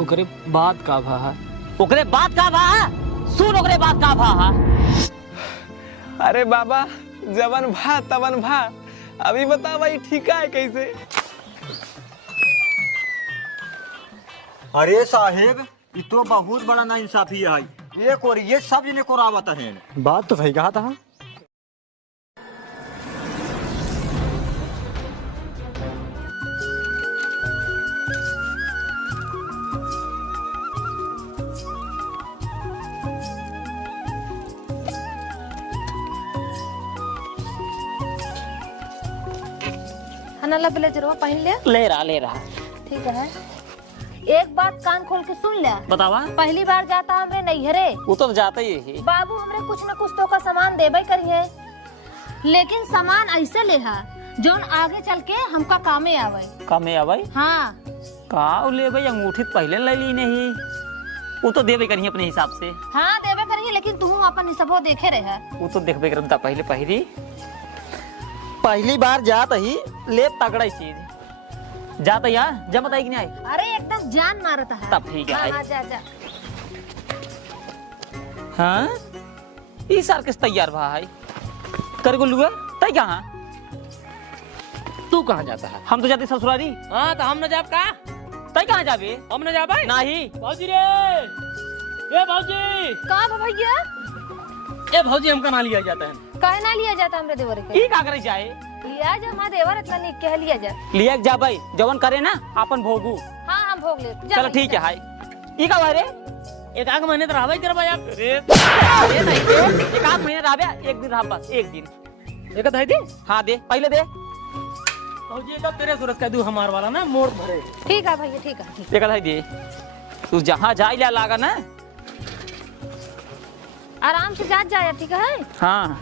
ओकरे बात का भा ओकरे बात का भा सुन ओकरे बात का भा। अरे बाबा जवन भा तवन भा, अभी बता भाई ठीक है कैसे? अरे साहेब ये तो बहुत बड़ा ना इंसाफी है। एक और ये सब इन्हें को रावत है। बात तो सही कहा था। हनाला ब्लेजरवा पहन ले रहा ठीक है। एक बात कान खोल के सुन ले। बतावा। पहली बार जाता हमरे नैहरे। वो तो जाता ही है। बाबू हमरे कुछ न कुछ तो का सामान देबे करिए, लेकिन सामान ऐसे ले हा जोन आगे चल के हमका कामे आवे। हाँ का ले भाई अंगूठी पहले ले ली नहीं, वो तो देवे करिए अपने हिसाब से। हाँ देबे करिए, लेकिन तू अपन हिसाबो देखे रहे। वो तो देखबे करता पहले पहली बार जात ही ले तगड़ा चीज जाता यार जमत आई कि नहीं आई? अरे एकदम जान मारता है। तब ठीक है। हाँ, जा। हाँ इस सार किस तैयार भाई कर गुल्लुआ तय कहाँ? तू कहाँ जाता है? हम तो जाते ससुरारी। हाँ तो हम न जाब का? तय कहाँ जाबे? हम न जाबे नहीं। भौजी रे, ए भौजी। कहाँ भैया? ए भौजी हमका ना लिया जाता है। काहे ना लिया जाता हमरे देवर के? ई का करे जाए? लिया जा हमारे देवर इतना निक के लिया जा। लिया जा भाई जवन करे ना अपन भोगू। हाँ हम भोग ले। चलो ठीक है हाय। ई का भाई रे? एक आग महीने तो रहबे कर भाई आप। अरे नहीं दे, एक आध महीने रहबे, एक दिन रह बस एक दिन। एक दे दे। हाँ दे पहले दे। भौजी का तेरे सूरत का दू हमार वाला ना मोर भरे। ठीक है भैया ठीक है। एक आध दे। तू जहाँ जाए ला लागा ना आराम से जाया ठीक है। हाँ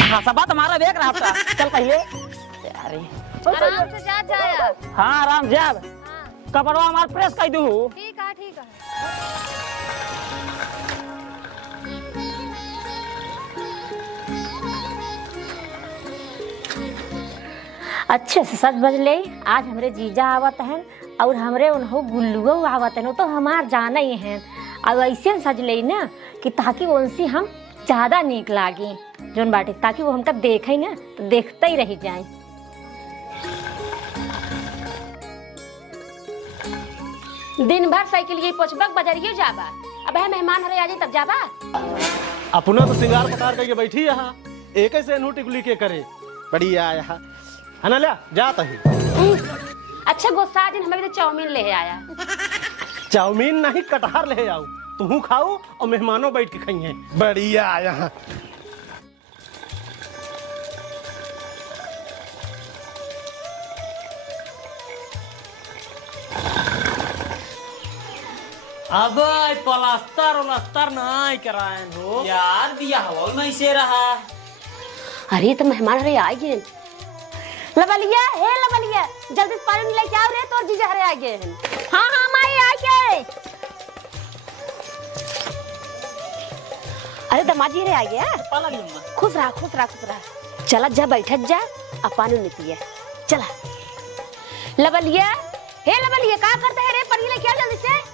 हाँ सब बात हमारा देख रहा था। चल पहले अरे आराम से जाया। हाँ आराम जाब। हाँ कपड़वा हमार प्रेस कर दू। ठीक है। अच्छे से सच बज ले। आज हमरे जीजा आवत हैं और हमरे उन्हों गुल्लुओ आवत हैं, तो हमार जाना ही हैं। और ऐसे सज ले ना कि ताकि उनसे हम ज्यादा नीक लागी जोन बाटे, ताकि वो हमका देखे ना तो देखते ही रह जाए। दिन भर साइकिल ये पोछबक बजरियो जाबा, अब है मेहमान हरे आजे तब जाबा। अपना तो सिंगार पटार करके बैठी यहाँ, एक ऐसे नू टिकुली के करे बढ़िया यहाँ है ना। लिया जाता ही। अच्छा गुस्सा दिन हमें तो चाउमीन ले आया। चाउमीन नहीं कटहर ले आओ, तू खाओ और मेहमानों बैठ के खाइए बढ़िया यहाँ। अब प्लास्टर नहीं कराए हो यार दिया हवा नहीं से रहा। अरे तो मेहमान हरे आ गए। लवलिया हे लवलिया जल्दी से पानी लेके आओ रे, तो जीजा हरे आ गए हैं। हाँ माई आ गए। अरे दमाजी हरे आ गया। खुश रहा। चला जा बैठक जा अब पानी नहीं पिए। चला लवलिया हे लवलिया क्या करते है रे, पानी लेके आओ जल्दी से।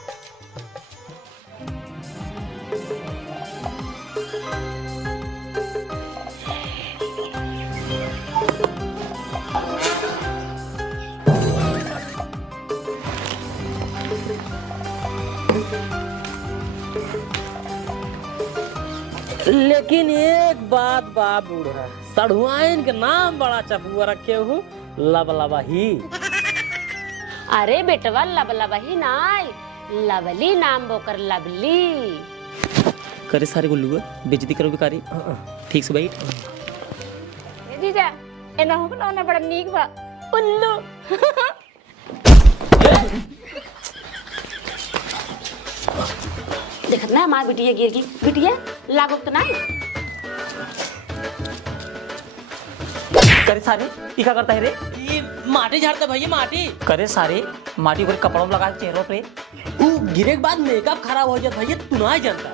लेकिन एक बात बा बूढ़ा, सढ़ुआइन के नाम बड़ा चपुआ रखे हो लबलबही। अरे बेटवा लबलबही नाय, लवली नाम बोकर लवली। करे सारे गुल्लुआ बेइज्जती करो बेकारी। ठीक से बैठ। जीजा एना हो ना बड़ा नीक बा उल्लू। देखत ना मां बिटिया गिर गई, बिटिया लागो तो नहीं। करे सारे ई क्या करता है रे? ये माटी झाड़ता भैया माटी। करे सारे माटी को कपड़ों में लगा चेहरों पे। वो गिरे के बाद मेकअप खराब हो जाता भैया, तू ना जानता।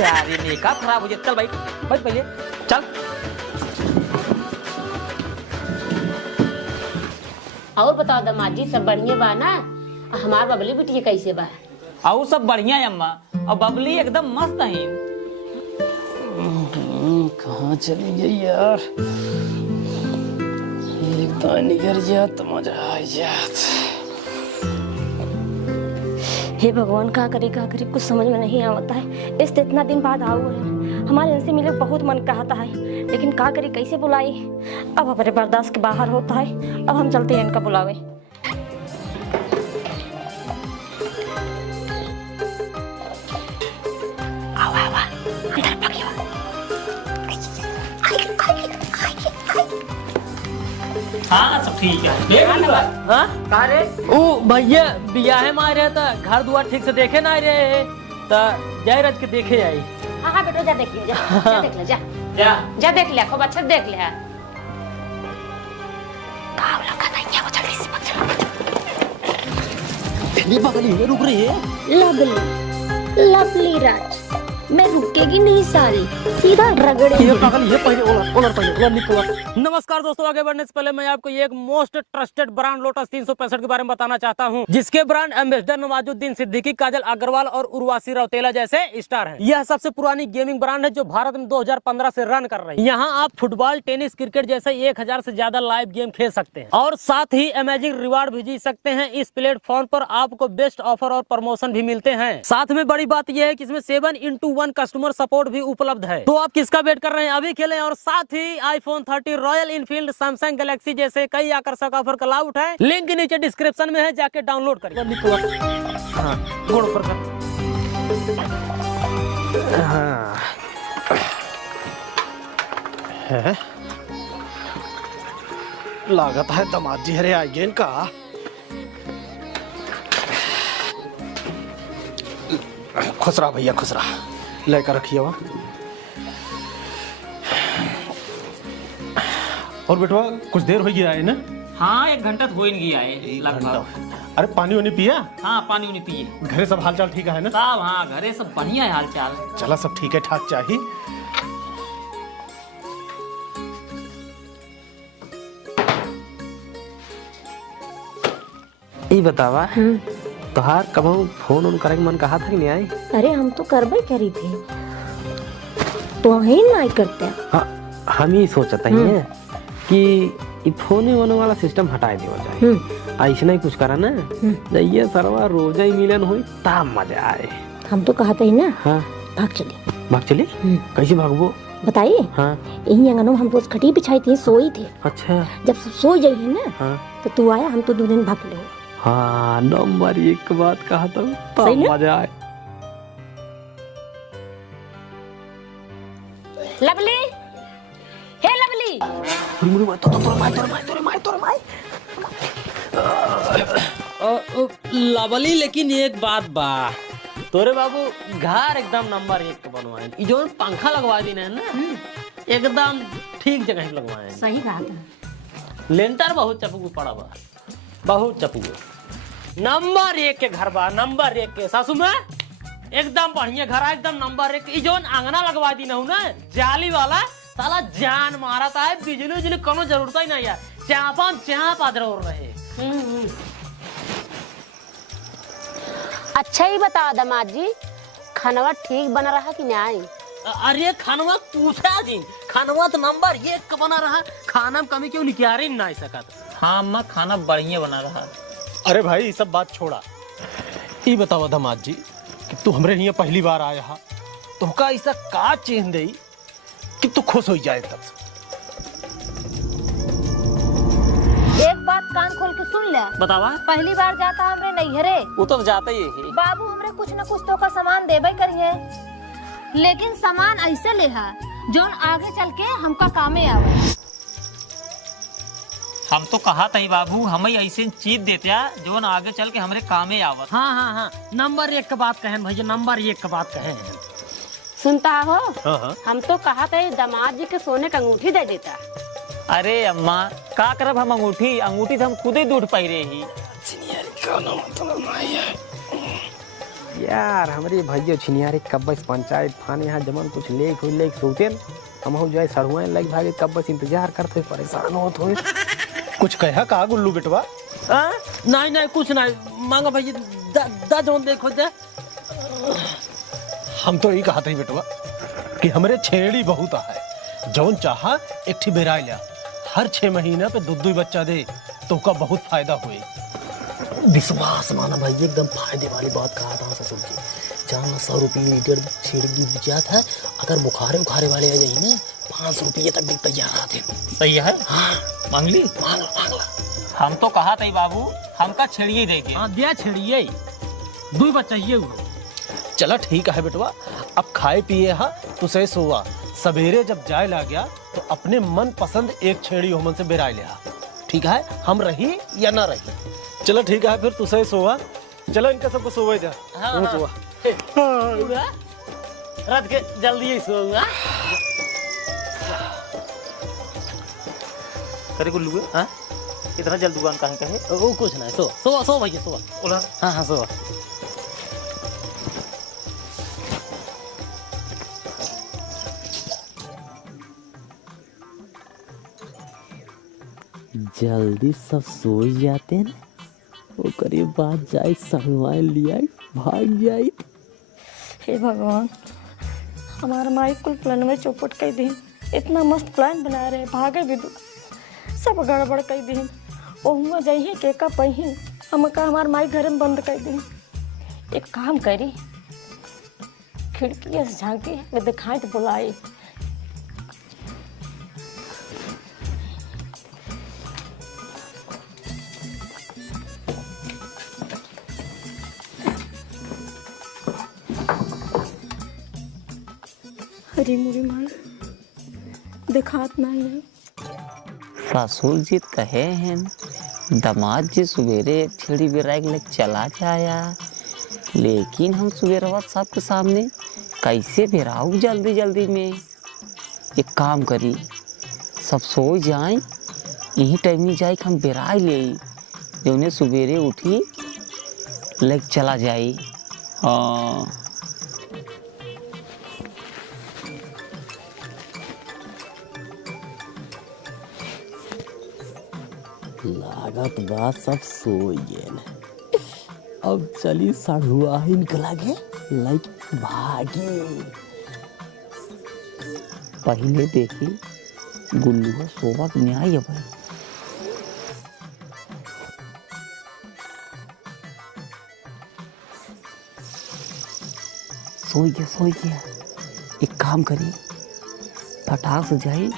यार ये मेकअप खराब हो जाता। चल भाई बैठ पहले चल। और बताओ दमाजी सब बढ़िया बा ना? हमार बबली बिटिया कैसे बा? और सब बढ़िया है अम्मा, और बबली एकदम मस्त है। कहाँ चली गई यार? एक दानी गिर जात तो मजा आ जात। हे भगवान, का करे कुछ समझ में नहीं आता है। इस इतना दिन बाद आओ है, हमारे इनसे मिले बहुत मन कहता है, लेकिन का करे कैसे बुलाए? अब हमारे बर्दाश्त के बाहर होता है। अब हम चलते हैं इनका बुलावे। आओ आओ अंदर भागियो। हाँ सब ठीक है। हाँ? का रे? ओ भैया बियाहे में आ रहे था, घर दुआर ठीक से देखे ना रहे तो जाए रज के देखे आई। हाँ हाँ बेटो, जा देख लिया, जा देख ले, जा जा देख लिया, खूब अच्छा देख लिया। कहाँ लगा नहीं है वो, जल्दी से भाग। ये बगली में रुक रही है। लवली लवली राज, मैं रुकेगी नहीं सारी, सीधा रगड़े। ये पागल, ये पहले ओलर निकला। नमस्कार दोस्तों, आगे बढ़ने से पहले मैं आपको ये एक मोस्ट ट्रस्टेड ब्रांड लोटस 365 के बारे में बताना चाहता हूं, जिसके ब्रांड एम्बेसडर नवाजुद्दीन सिद्दीकी, काजल अग्रवाल और उर्वशी रौतेला जैसे स्टार हैं। यह सबसे पुरानी गेमिंग ब्रांड है जो भारत में 2015 से रन कर रही है। यहाँ आप फुटबॉल, टेनिस, क्रिकेट जैसे 1000 से ज्यादा लाइव गेम खेल सकते हैं और साथ ही अमेजिंग रिवार्ड भी जीत सकते हैं। इस प्लेटफॉर्म पर आपको बेस्ट ऑफर और प्रमोशन भी मिलते हैं। साथ में बड़ी बात यह है कि इसमें 7x1 कस्टमर सपोर्ट भी उपलब्ध है। तो आप किसका वेट कर रहे हैं? अभी खेलें और साथ ही iPhone 30, Royal Enfield, Samsung Galaxy जैसे कई आकर्षक ऑफर का लाभ उठाएं। लिंक नीचे डिस्क्रिप्शन में है, जाके डाउनलोड करिए। हाँ, गोड़ ऊपर कर। हाँ। है लागत है दामाद जी हरे आइए इनका। खुसरा भैया खुसरा, लेकर रखिए वहाँ। और बेटवा कुछ देर हो गया है ना? हाँ 1 घंटा तो हो ही गया है लगभग। अरे पानी वानी पिया? हाँ पानी उनी पिए। घरे सब हालचाल ठीक है ना? साहब हाँ घरे सब बढ़िया है हाल चाल। चला सब ठीक है ठाक चाहिए। ये बतावा, तोहार कब फोन ऑन करे मन कहा था कि नहीं आई? अरे हम तो करबे करी थे, तो ही नहीं करते। हाँ, हम ही सोचते हैं कि ये फोन होने वाला सिस्टम हटा दिया जाए। ऐसा नहीं कुछ करा ना, जाइए सरवा रोजा ही मिलन हुई तब मजा आए। हम तो कहते ही ना। हाँ भाग चले। भाग चले? कैसे भागबो बताइए। हाँ यही आंगनों में हम रोज खटी बिछाई थी, सोई थे। अच्छा, जब सो जाइए ना, हाँ तो तू आया, हम तो 2 दिन भाग ले। हाँ नंबर 1 बात कहा था, तब मजा आए। लवली, हे लवली, लवली, लेकिन एक बात बा, तोरे बाबू घर एकदम नंबर 1 के बनवाए। जो पंखा लगवा दी ना, एकदम ठीक जगह लगवाए। सही बात है। लेंटर बहुत चपकू पड़ा बा, बहुत चपकू। नंबर 1 के घर बा, नंबर 1 के। सासू में एकदम बढ़िया घर है, एकदम नंबर 1। जो आंगना लगवा दी ना जाली वाला, साला जान मारा था। बिजली उजली कोनो जरूरत ही नहीं है, चाप आदर रहे। अच्छा ही बताओ दामाद जी, खानवा ठीक बना रहा कि नहीं? अरे खानवा पूछा जी, खानवा तो नंबर 1 का बना रहा। खाना में कमी क्यों निकाल ही नहीं सकता। हाँ अम्मा खाना बढ़िया बना रहा। अरे भाई ये सब बात छोड़ा, ये बताओ दामाद जी कि तू हमरे यहाँ पहली बार आया हा, तुमका ऐसा का चेंज दई कि तू खुश हो जाए तब से? एक बात कान खोल के सुन ले। बतावा। पहली बार जाता हमरे नैहरे, वो तो जाता ही है। बाबू हमरे कुछ न कुछ तो का सामान देबे करिए, लेकिन सामान ऐसे ले हा जोन आगे चल के हमका कामे आवे। हम तो कहा था बाबू, हमें ऐसे चीज देते जो आगे चल के हमारे कामे आवत। हाँ नंबर 1 का बात कहें भैया, नंबर 1 का बात कहें। सुनता हो? हाँ। हम तो कहा था दामाद जी के सोने का अंगूठी दे देता। अरे अम्मा का करब हम अंगूठी तो हम खुद ही दूध पाई रही ही। यार हमारे भैया छिनियारे कब्बस पंचायत थाने यहाँ जमन कुछ लेख सोते हम हो जाए सड़ुआए लग भागे, कब्बस इंतजार करते परेशान होते। कुछ कहा का गुल्लू बेटवा? नहीं कुछ नहीं, मांगा भैया दा जोन देखो जा। हम तो यही कहा था बेटवा कि हमरे छेड़ी बहुत है, जौन चाहा एक ठी बेराय लिया, हर 6 महीना पे 2 बच्चा दे तो का बहुत फायदा हुए। विश्वास माना भाई, एकदम फायदे वाली बात कहा था ससुर जी। जहाँ 100 रुपये लीटर छेड़ी दूध बिचा था, अगर बुखारे उखारे वाले आ जाइए ना 500 रुपये तक भी तैयार आते। सही है। हाँ मांग ली। मांग ला। हम तो कहा था बाबू हमका छेड़िए देंगे। हाँ दिया छेड़िए, 2 बच्चा चाहिए वो। चला ठीक है बेटवा, अब खाए पिए हा तो सही सोवा, सवेरे जब जाए ला गया तो अपने मन पसंद एक छेड़ी हमन से बेराय लिया। ठीक है, हम रही या ना रही। चलो ठीक है फिर तू सही सोवा। चलो इनका सबको सोवे जा। हाँ, सोवा। रात के जल्दी ही सोऊंगा। करे गुल्लू हाँ इतना जल्द दुकान कहाँ का है? वो कुछ नहीं, सो भैया सो। बोला हाँ सो। जल्दी सब सो जाते हैं, वो करीब बाद जाए संगवाए लिया भाग जाए। हे भगवान, हमारा माई कुल प्लान में चौपट कर दी। इतना मस्त प्लान बना रहे, भागे भी दो, सब गड़बड़ कर दी। ओहुआ जाइए के का पही हम का हमार माई घर में बंद कर दी। एक काम करी, खिड़की से झांकी वे दिखाई तो बुलाई। हरी मुरी माई दिखात नहीं है। ससुर जी कहे हैं दामाद जी सवेरे छेड़ी बेराय के लिए चला जाया, लेकिन हम सवेरे सबके सामने कैसे बेराऊ जल्दी जल्दी में। एक काम करी, सब सो जाए, यही टाइम में जाए हम बेराय ले, उन्हें सवेरे उठी ले चला जाए। हाँ लागत बात सब सो गए। अब चली साढ़ुआ ही निकला गे लाइक भागे। पहले देखी गुल्लू सोवा के न्याय है भाई। सो गया। एक काम करी, फटाक से जाई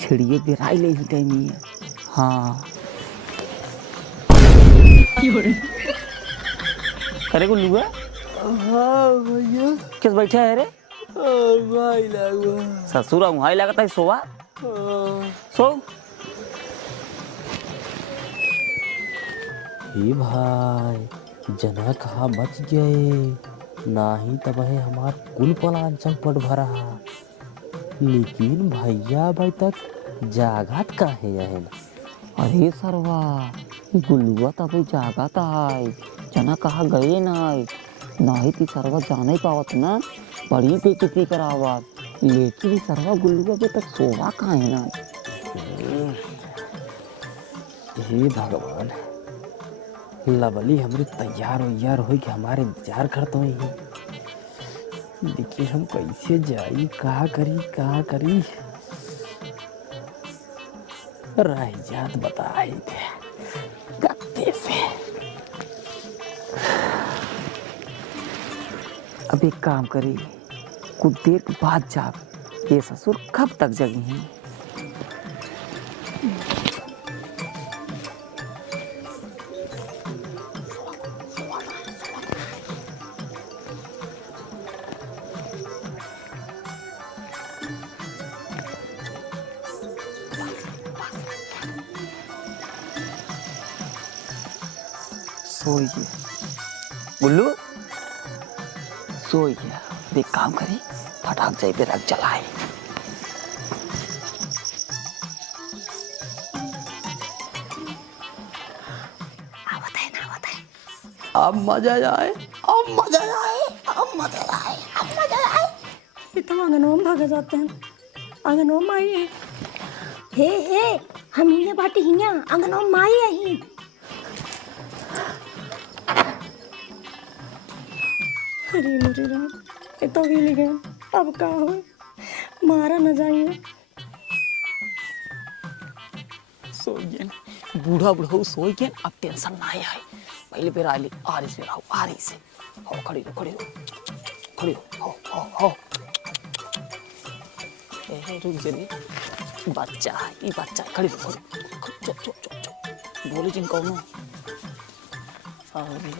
छिड़िए बेराई ले ही टाइम ही है। हाँ करे गुल्लू है? हाँ भैया किस बैठा है रे? भाई लगवा ससुर वहाँ लगता है सोवा। सो हे भाई, जना कहाँ बच गए, नाही तब है हमार कुल प्लान चौपट भरा। लेकिन भैया भाई तक जागत काहे है? अरे सरवा गुल्लुआ तब जागत है, जना कहा गए नहीं ती सरवा जाने पावत ना, बड़ी बेइज्जती करावत। लेकिन सरवा गुल्लुआ अभी तक सोवा कहाँ है ना। हे भगवान, लवली हमरे तैयार हो कि हमारे इंतजार करते ही। देखिए हम कैसे जाई, कहा करी रह जात बताई दे गत्ते से। अब एक काम करी, कुछ देर के बाद जाग। ये ससुर कब तक जगे हैं? सोइए गुल्लू, सोइए। एक काम करी, फटाक जाए पे रख जलाए। अब मजा आए। ये तो आंगनों में भागे जाते हैं, आंगनों में आई है। हे हम हिया बाटी हिया आंगनों में आई है ही। अरे मुझे राम, ये तो हिल गया, अब का हो, मारा न जाइए। सो गया बूढ़ा बूढ़ा सो गया, अब टेंशन ना आए। पहले बेर आली आरिस बेर आओ, आरिस से हो, खड़ी रहो खड़ी रहो खड़ी रहो, हो ए रुक जरी, बच्चा है ये, बच्चा है, खड़ी रहो चुप चुप चुप चुप, बोले जिन कौन अरे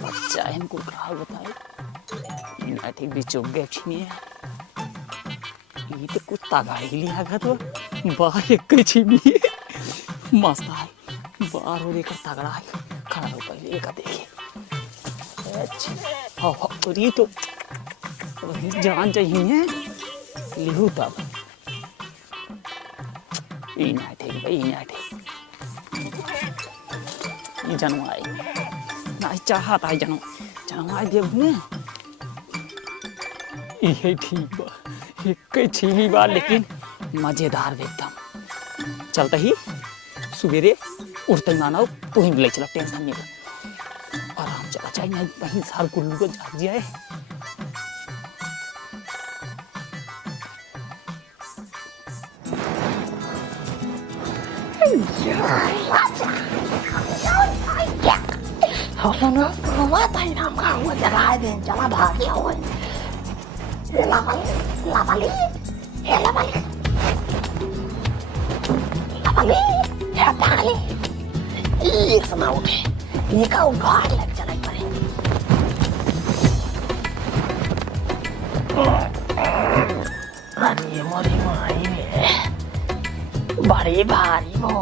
बच्चा है, इनको कहा बताए ना, ठीक भी चुप गए छीनिए। ये तो कुत्ता गाड़ी लिया गया तो बाहर एक छिपी मस्त है, बाहर हो देखकर तगड़ा है। खड़ा हो पहले एक देखिए, अच्छा हो ये तो जान चाहिए लिहू तब ये ना ठीक भाई, ये ना ठीक, ये जनवाई ना चाहता है जनवाई देखू ये ठीक बा, एक छीली बा लेकिन मजेदार एकदम। चलता ही सवेरे उठते ही मानो तू ही ले चला, टेंशन नहीं कर, आराम चला चाहिए नहीं वहीं सार गुल्लू को जाग जाए। एक समय उठे, ये का उघाड़ लग चला पड़े। अरे मोरी माई बड़ी भारी वो,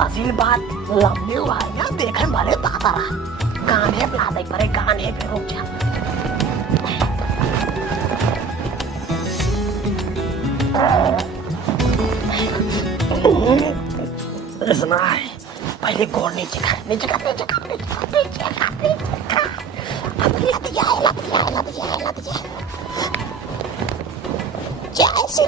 असल बात लंबी हुआ है ना, देखने वाले ताता गाने पे लाते पड़े, गाने पे रुक जा। सुना है पहले गोड़ नीचे कर, नीचे कर, नीचे कर, नीचे कर, नीचे कर, नीचे कर। अब लग जाए जैसे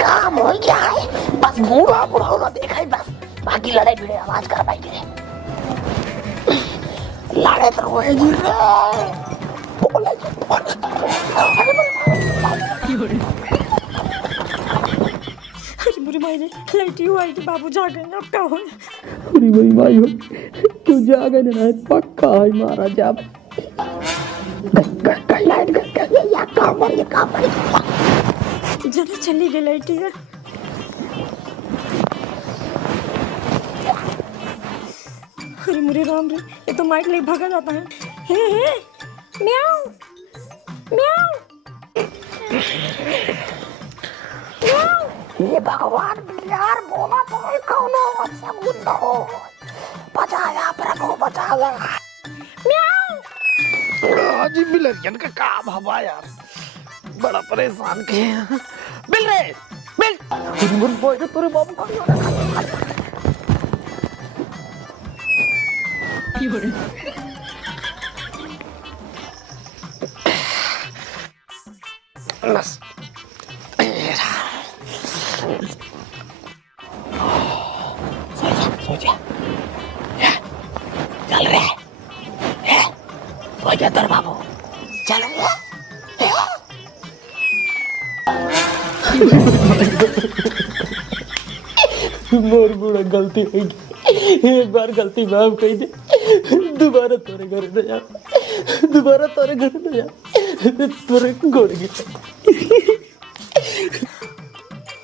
काम हो गया है, बस बूढ़ा बूढ़ा होना देखा है बस, बाकी लड़ाई भिड़े आवाज कर पाएंगे, लड़े तो हुए जी बोले बुरी माई ने लेटी हुआ है कि बाबू जाग गए, अब क्या हो? अरे भाई भाई हो तू जाग ना, पक्का है मारा जब लाइट कर या काम ये काम जरा चली गई लेटी है। अरे मुरे राम रे, ये तो माइक ले भागा जाता है। हे म्याऊ म्याऊ ये भगवान यार बोला तो कौन हो सब गुंडा हो, बचाया प्रभु बचाया। आज बिलरियन का काम हवा यार, बड़ा परेशान किया। बिल रे बिल मुन बोल तो तेरे बाबू को बस सोचा चल रहे हो जा बाबू, चल रहे मोर बूढ़ा गलती हो गई, एक बार गलती माफ कही दे, दोबारा तोरे घर न जा, दोबारा तोरे घर न जा, तोरे गोड़ गिर।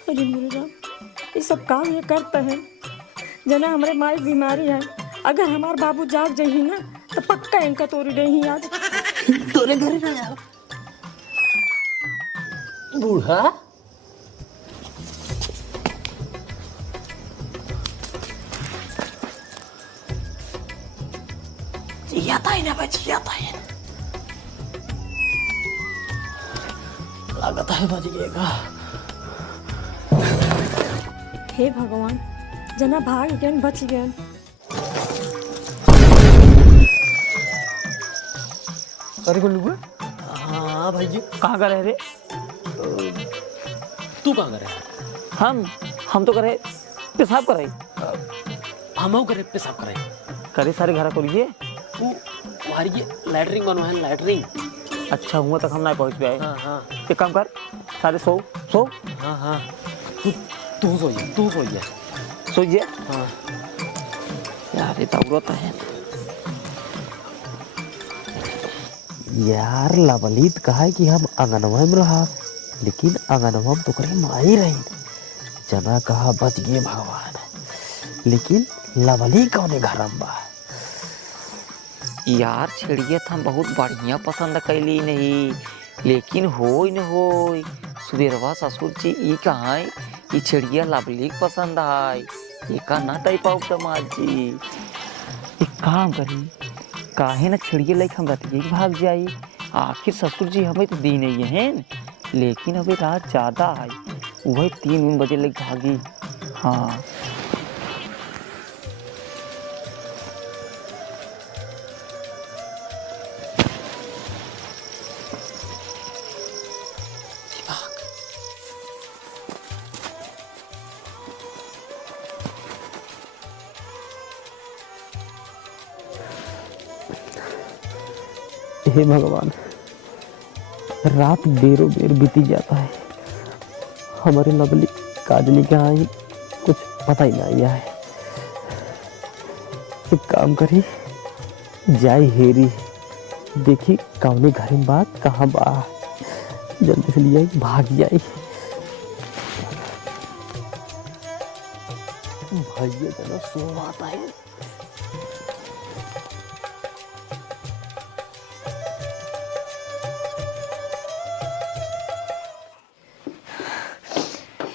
अरे मुरे राम, ये सब काम ये करता है जना, हमारे माई बीमारी है, अगर हमार बाबू जाग जाही ना तो पक्का इनका तोड़ी नहीं आज तोरे घर न जा। बूढ़ा जियाता है ना भाई, जियाता है, लगता है बच गएगा। हे भगवान, जना भाग गए बच गए। अरे गुल्लू हाँ भाई जी, कहाँ कर रहे रे? तू कहाँ कर रहा है? हम तो करे पेशाब कर रहे, हम करे पेशाब करे, करे सारे घर को लिए तुम्हारी ये लैटरिंग बनवा है, लैटरिंग। अच्छा हुआ तक हम ना पहुँच पाए। हाँ हाँ एक काम कर, सारे सो सो हाँ हाँ, तू सो जा। सो जे। हाँ यार ये जरूरत है यार। लवलीत कहा है कि हम आंगनवा में रहा, लेकिन आंगनवा में तो करे माई रही। जना कहा बच गए भगवान, लेकिन लवली कौन घर में बा। यार छिड़िया था बहुत बढ़िया पसंद कैली नहीं, लेकिन हो न हो सुबेरवा ससुर जी ई कहा है कि छिड़िया लवली पसंद है, ये का ना तय पाऊ समाज जी। एक काम करी, काहे ना छिड़िए लाइक हम रतिए भाग जाई। आखिर ससुर जी हमें तो दी नहीं है, लेकिन अभी रात ज्यादा है, वही 3 बजे लग भागी। हाँ हे भगवान, रात बेरों बेर बीती जाता है। हमारे लवली काजली कहाँ है, कुछ पता ही नहीं आया है। एक काम करी, जाए हेरी देखी कौने घर में बात कहाँ बा, जल्दी से लिया भाग जाए। भैया जना सो आता है।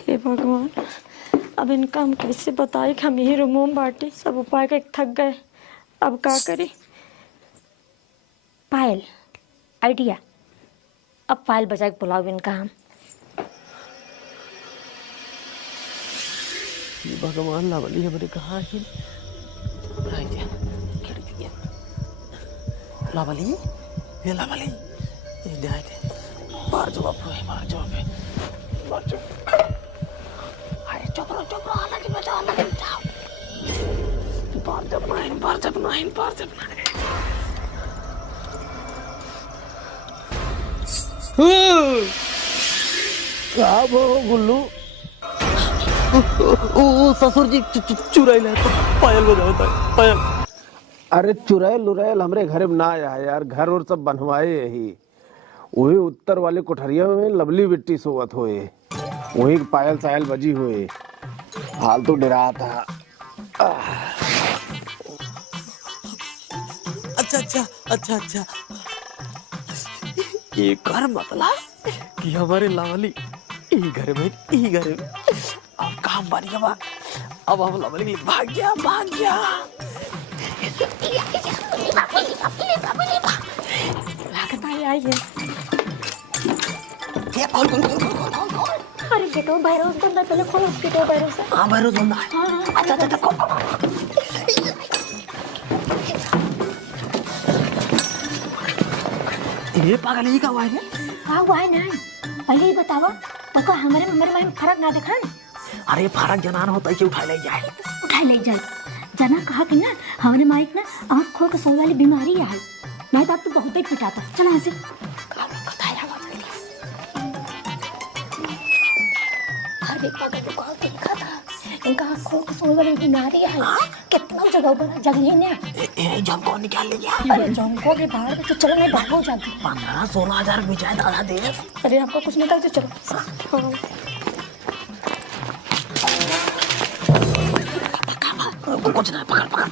हे भगवान, अब इनका हम कैसे बताए कि हम यही रूमों में बांटे, सब उपाय के थक गए। अब क्या करें? पायल आइडिया, अब पायल बजा के बुलाओ इनका हम। ये भगवान लवली हमारे कहाँ है? लवली, ये लवली, ये ध्यान बाहर जवाब है, बाहर जवाब है, बाहर जवाब। अरे चुप रहो, अलग ही बजाओ, अलग ही बजाओ। बाहर जब नहीं, बाहर जब नहीं, बाहर जब नहीं। क्या वो गुल्लू? ओ ससुर जी चुराइल है, पायल बजाओ पायल। अरे चुड़ैल लुरैल हमरे घर में ना आया यार, घर और सब बनवाए यही। वही उत्तर वाले कोठरिया में लवली बिट्टी सोवत होए, वही पायल सायल बजी हुए। हाल तो डरा था। अच्छा ये कर मतलब कि हमारे लवली ई घर में अब काम बढ़िया बा। अब हम लवली भाग गया आई है। खोल। अरे बेटो बैरोज बंद है, पहले खोलो बेटो बैरोज से। हाँ बैरोज बंद है। हाँ अच्छा खोल। ये पागल ही का हुआ है? हाँ हुआ है ना, पहले ही बतावा तो का हमारे में फर्क ना देखा। अरे फर्क जनान होता है कि उठा ले जाए। जना कहा कि ना हमारे माइक ना आँख खोल के सोने वाली बीमारी है। नहीं बात तो बहुत ही पिटाता। चला यहाँ से। अरे पागल दुकान देखा था, इनका आँख खोल के सोने वाली बीमारी है। कितना जगह पर जगह ने जमको निकाल ले गया। जमको के बाहर तो चलो नहीं भागो जाके 15-16 हजार बिचाए दादा दे। अरे आपको कुछ निकाल के चलो। कुछ नहीं, पकड़।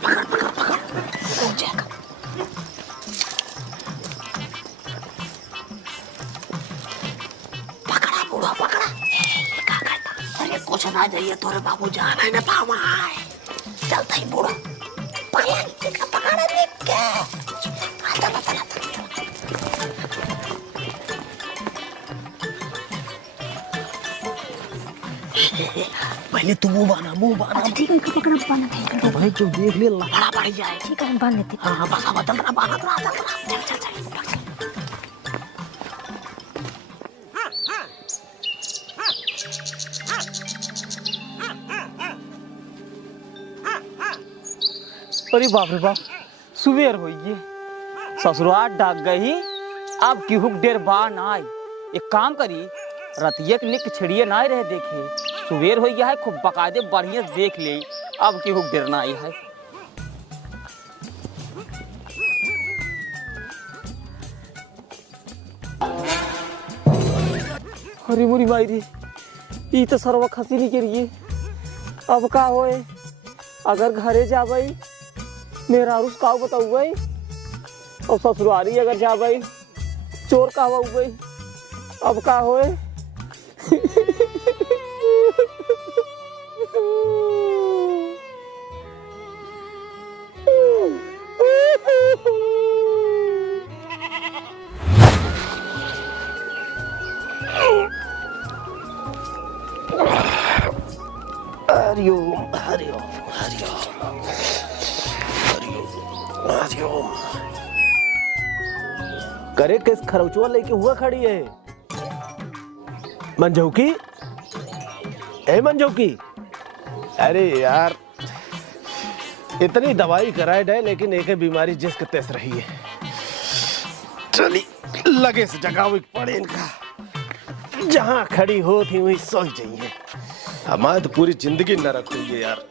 पकड़ा बूढ़ा पकड़ा। क्या करता? अरे कुछ ना जाइए, तोरे बाबू जाना है ना पावा है। चलता ही बूढ़ा पकड़ा देख के। पहले तू मुंह बाना। अच्छा ठीक है, पकड़ा बाना है। तो भाई जो देख ले लफड़ा पड़ जाए। ठीक है हम बांध लेते। हाँ बसा चल रहा बाना चल। अरे बाप रे बाप, सुबेर हो गई। ससुराल डाक गई, अब की हुक डेर बा ना आई। एक काम करी, रतिया के लिख छिड़िए ना रहे देखे, सुबेर हो गया है, खूब बकायदे बढ़िया देख ले, अब की हुक डेर ना आई है। अरे मुरी मायरी, ई तो सरवा खसी नहीं करिए, अब का होए? अगर घरे जाबई मेरा आरुस का बताऊ भाई, और ससुरारी अगर जाबई चोर का भाई, अब का होए? हरिओम हरिओम हरिओम हरिओम हरिओम। करे किस खरौचुआ लेके हुआ खड़ी है? मंझौकी, ए मंझौकी, अरे यार इतनी दवाई कराए डे, लेकिन एक बीमारी जिसके तेज रही है। चली लगे से जगावे पड़े इनका, जहां खड़ी हो थी वहीं सोई जाइए। हमारी तो पूरी जिंदगी नरक हुई है यार,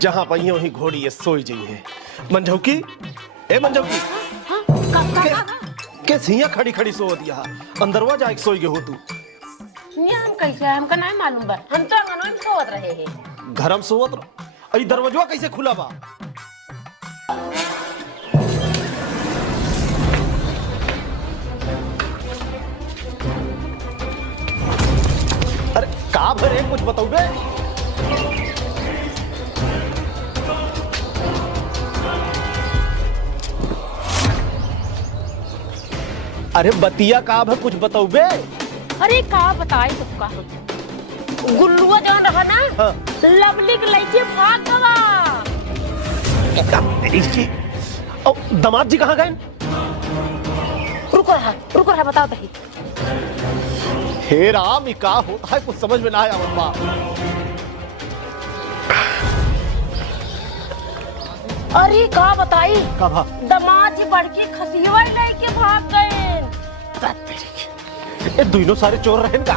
जहां पही वहीं घोड़ी है, सोई जाइए। मंझौकी, ए मंझौकी, के सिया खड़ी खड़ी सो दिया, अंदरवा जाके सोई गए हो तू? हम कैसे, हमका नहीं मालूम बा, हम तो अंगनवा में सोवत रहे हैं। घरम सोवत रह, दरवाजा कैसे खुला बा? अरे का भरे, कुछ बताओ बे? अरे बतिया का भर, कुछ बताओ बे? अरे का बताई तुमका, गुल्लुआ जहाँ रहा ना, हाँ। लवली के लइके भाग गवा। दामाद जी कहाँ गए? रुको रहा बताओ दही। हे राम, का होता है कुछ समझ में ना आया बाबा। अरे का बताई, का भा? दामाद जी बढ़ के खसियवा लेके भाग गए। ये दोनों सारे चोर रहे का?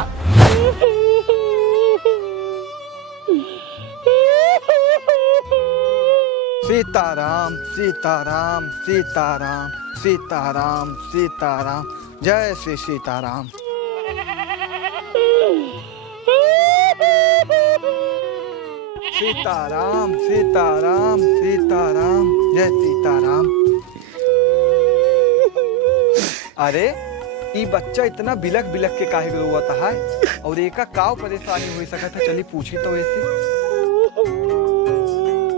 सीताराम सीताराम सीताराम सीताराम सीताराम, जय श्री सीताराम। सीताराम सीताराम सीताराम, जय सीताराम। अरे ये बच्चा इतना बिलक बिलक के काहे रोता है, और एका काव परेशानी हुई सकता है, चली पूछी तो ऐसे।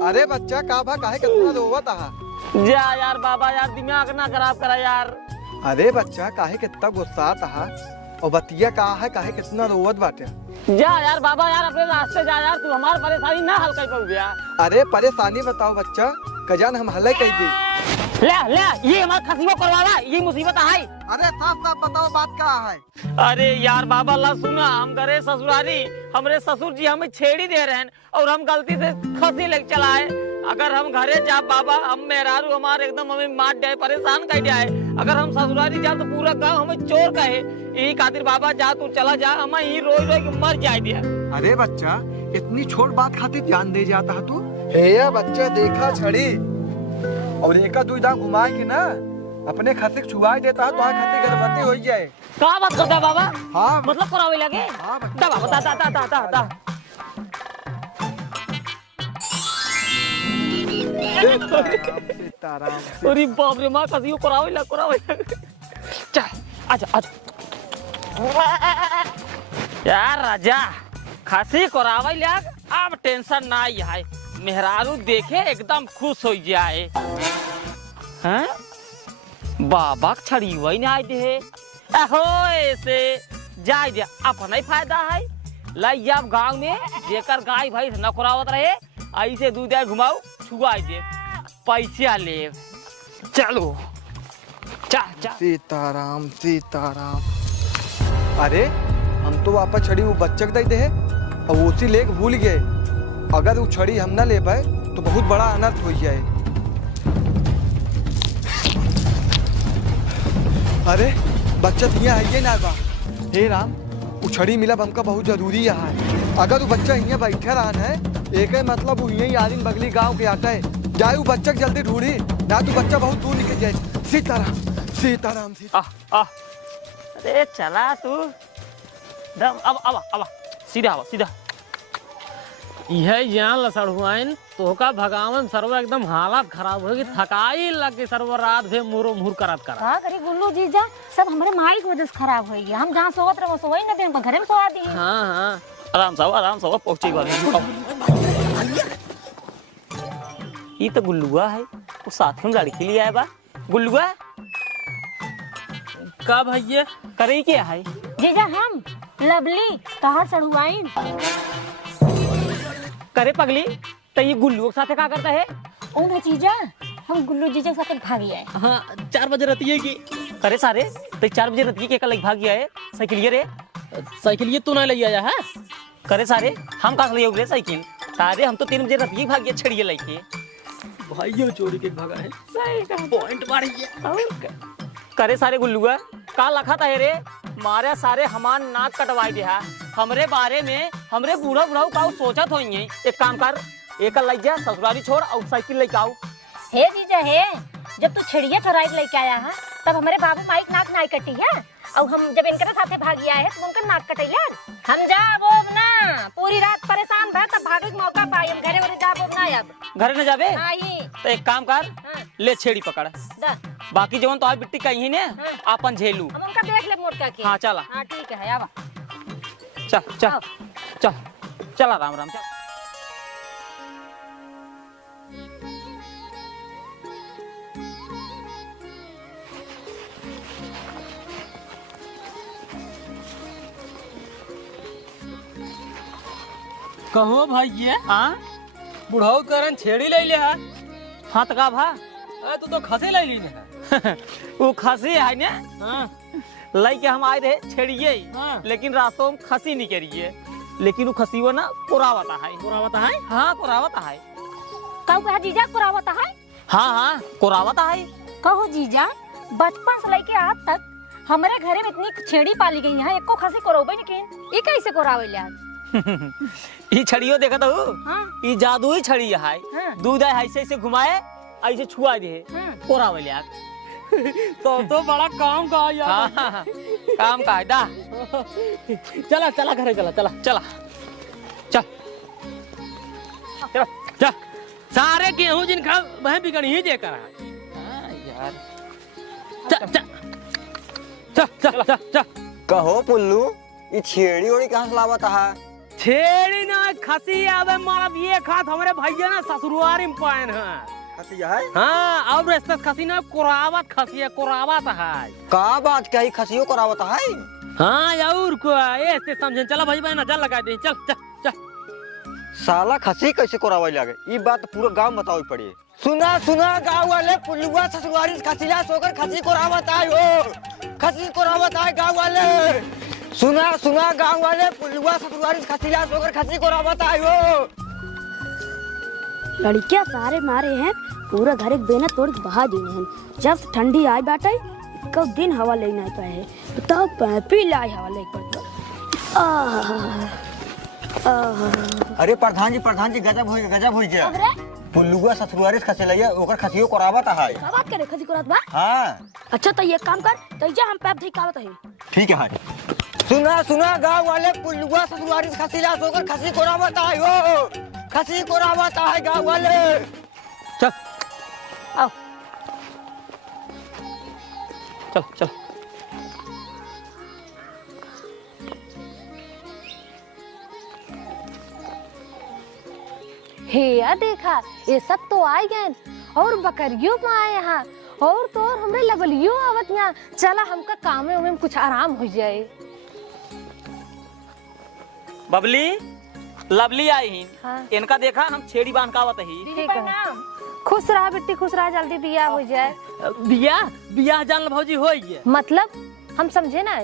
अरे बच्चा का भा काहे कितना रोवत है? जा यार बाबा यार, दिमाग ना खराब करा यार। अरे बच्चा काहे कितना गुस्सा है, और बतिया का है काहे कितना रोवत बाटे? जा यार बाबा यार, अपने रास्ते जा यार, तू हमारी परेशानी ना हल कर पाऊ गया। अरे परेशानी बताओ बच्चा, कजान हम हल कह दी। ले ये हमारा खसीबो करवावा, ये मुसीबत है। अरे साफ साफ बताओ बात क्या है? अरे यार बाबा ला सुना, हम घरे ससुरारी, हमरे ससुर जी हमें छेड़ी दे रहे हैं, और हम गलती से खसी लेके चला है। अगर हम घरे जा बाबा, हम मेहरारू हमारे एकदम हमें मार जाए, परेशान कर जाए। अगर हम ससुरारी जा तो पूरा गांव हमें चोर कहे। यही खातिर बाबा जा, तू चला जा, हमें ही रोई रोई के मर जाए दिया। अरे बच्चा इतनी छोट बात खातिर जान दे जाता है तू? हे बच्चा देखा छड़ी, और एका दुई दांव घुमाए के ना अपने खसी छुआ देता है, तो खातिर गर्भवती हो जाए। क्या बात करता है बाबा? हाँ मतलब करावे लगे? हाँ दा बाबा, दा। सीताराम। अरे बाप रे, माँ खसी करावे लग। चल आजा। यार राजा, खसी करावे लग, अब टेंशन ना है। मेहरारू देखे एकदम खुश हो जाए। हैं? बाबा छड़ी वही नहीं आए दे, ऐसे जाए दे, अपना ही फायदा है। लाई अब गांव में जेकर गाय भाई न करावत रहे, ऐसे दूध घुमाओ, छुआ दे, पैसा ले। चलो चा। सीताराम सीताराम। अरे हम तो वापस छड़ी वो बच्चक दे दे, और वो उसी लेके भूल गए। अगर वो छड़ी हम ना ले पाए तो बहुत बड़ा अनर्थ हो जाए। अरे बच्चा यहाँ है ना बा। हे राम उछड़ी मिला हमका बहुत जरूरी है। अगर वो बच्चा यहाँ बैठे रहा है एक मतलब वो यही आदमी बगली गांव के आता है जाए वो बच्चा जल्दी ढूंढी ना तो बच्चा बहुत दूर निकल जाए। सीताराम सीताराम सीताराम। अरे चला तू दम अब सीधा आवा सीधा यह जान लसड़ुआइन तो का भगावन सर्व एकदम हालत खराब होगी थकाई लग के सर्व रात भे मुरो मुर करत करा का करी गुल्लू जीजा सब हमारे माई की वजह से खराब होई गया। हम जहां सोवत रहो सोई न दे हमको घरे में सोवा दी। हां आराम से पहुंची बात ये तो गुल्लुआ है वो साथ में लड़की लिए आया बा। गुल्लुआ का भैया करे क्या है जीजा हम लवली तहार सड़ुआइन करे पगली तो ये गुल्लू के साथ क्या करता है? ओना जीजा हम गुल्लू जीजा के साथ भागी आए। हाँ 4 बजे रतिये की करे सारे तो 4 बजे रतिये के कल भागी आए साइकिल रे साइकिल तू ना ले आया है करे सारे हम कहाँ ले उगले साइकिल सारे हम तो 3 बजे रतिये भागी छड़िए लेके भाइयों चोरी के भागा है सही पॉइंट मार करे सारे गुल्लुआ का लखा था रे मारे सारे हमान नाक कटवाई दिया हमरे बारे में हमरे बूढ़ा बुढ़ाऊ का सोचा तो ही एक काम कर एक लग जा ससुराली छोड़ और साइकिल लेके आओ। हे जीजा हे जब तू छड़िया थराई लेके आया है तब हमारे बाबू माइक नाक नाई कटी है और हम जब इनके साथे भागी आए तो उनका नाक कटैया हम जा बोब ना पूरी रात परेशान भा तब भागे के मौका पाई हम घरे वाले जा बोब ना अब घरे न जाबे नहीं तो एक काम कर ले छेड़ी पकड़ दा बाकी जवन तो बिट्टी कहीं ने अपन झेलू हम उनका देख ले मोटका के। हाँ चला हाँ ठीक है आवा चल चल चल चला राम राम चल। कहो भाई हाँ बुढ़ाऊ करन छेड़ी ले लिया हाँ तो का भा तू तो खसे ले ली वो खसी है ने हाँ लाई के हम आए रहे छेड़िए हाँ। लेकिन रास्तों में खसी नहीं करिए लेकिन वो खसी वो ना कुरावता है हाँ कुरावता है कहो जीजा कुरावता है हाँ कुरावता है कहो जीजा बचपन से लेके आज तक हमारे घरे में इतनी छेड़ी पाली गई है एको खसी कोरोबे नहीं ये कैसे कोरावे लिया ये छड़ियो देखा तो हाँ। ये जादू ही छड़ी है हाँ। दूध ऐसे ऐसे घुमाए ऐसे छुआ दे कोरावे लिया तो बड़ा काम का यार हाँ, काम का है दा चला चला घरे चला चला चला चल चल चल सारे गेहूं जिनका वह बिगड़ी ही देकर यार चल चल चल चल चल चल कहो पुल्लू ये छेड़ी ओड़ी कहाँ से लावत है? छेड़ी ना खसी आवे मारब ये खात हमारे भैया ना ससुरारी में पायन है खसी है हाँ अब रेस्ता खसी ना कुरावत खसी है कुरावत है का बात कही खसियो करावत है हाँ यार को ऐसे समझे चला भाई बहन नजर लगा दे चल चल चल साला खसी कैसे करावे लगे ये बात पूरा गांव बताओ पड़ी। सुना सुना गांव वाले पुल्लुआ ससुरारी खसीला सोकर खसी करावत है हो खसी करावत है गांव वाले सुना सुना गांव वाले पुल्लुआ ससुरारी खसीला सोकर खसी करावत है हो। लड़कियां सारे मारे हैं पूरा घर एक बेना तोड़ के बहा देने हैं जब से ठंडी आई बाटा कब दिन हवा ले नहीं पाए है बताओ पैपी लाई हवा ले पड़ता। अरे प्रधान जी गजब हो गया पुल्लुआ ससुरारी खसीला ओकर खसियो करावत है का बात करे खसी करात बा हाँ अच्छा तो ये काम कर तो जा हम पैप ठीक आवत है ठीक है सुना सुना गांव वाले पुल्लुआ ससुरारी खसीला सोकर खसी करावत है हो खसी करावत है गांव वाले चल आओ चल चल हे या देखा ये सब तो आए गए और बकरियों में आए यहाँ और तो और हमरे लगलियो आवत यहाँ चला हमका काम में कुछ आराम हो जाए। बबली लवली आई ही हाँ। इनका देखा हम छेड़ी बांध का आवत ही ठीक है खुश रहा बेटी खुश रहा जल्दी बिया हो जाए। बिया जान भौजी हो मतलब हम समझे ना